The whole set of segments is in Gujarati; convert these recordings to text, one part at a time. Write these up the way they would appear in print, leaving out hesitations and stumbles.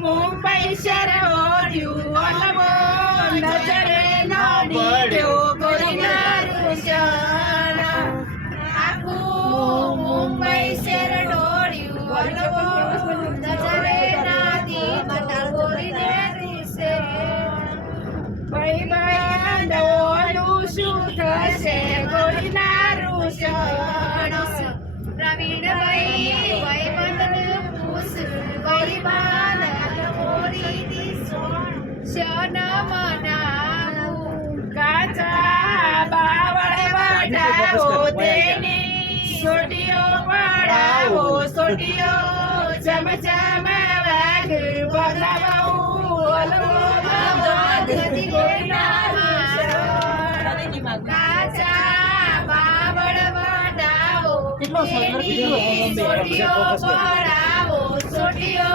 મુંબઈ શહેર નજરે મુંબઈ શહેર ડોળ્યું નજરે નાદી ગોરીને રીસે ભાઈબંધોનું શું થશે ગોરીના રૂષણ પ્રવીણભાઈ ભાઈબંધનું પૂછ ભાઈબંધ ગોરીની શન મનાવું કાચા બાવળ વડાવો તેની સોટીઓ પડાવો સોટીઓ ચમચમ વાઘ બગાવું કાચા બાવળ વડાવો સોટીઓ પડાવો સોટીઓ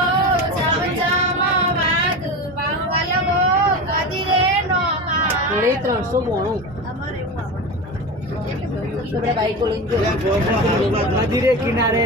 ચમચમ વાઘ બાવળવો કદીરે નો માં 392 બાઈકો લઈને કિનારે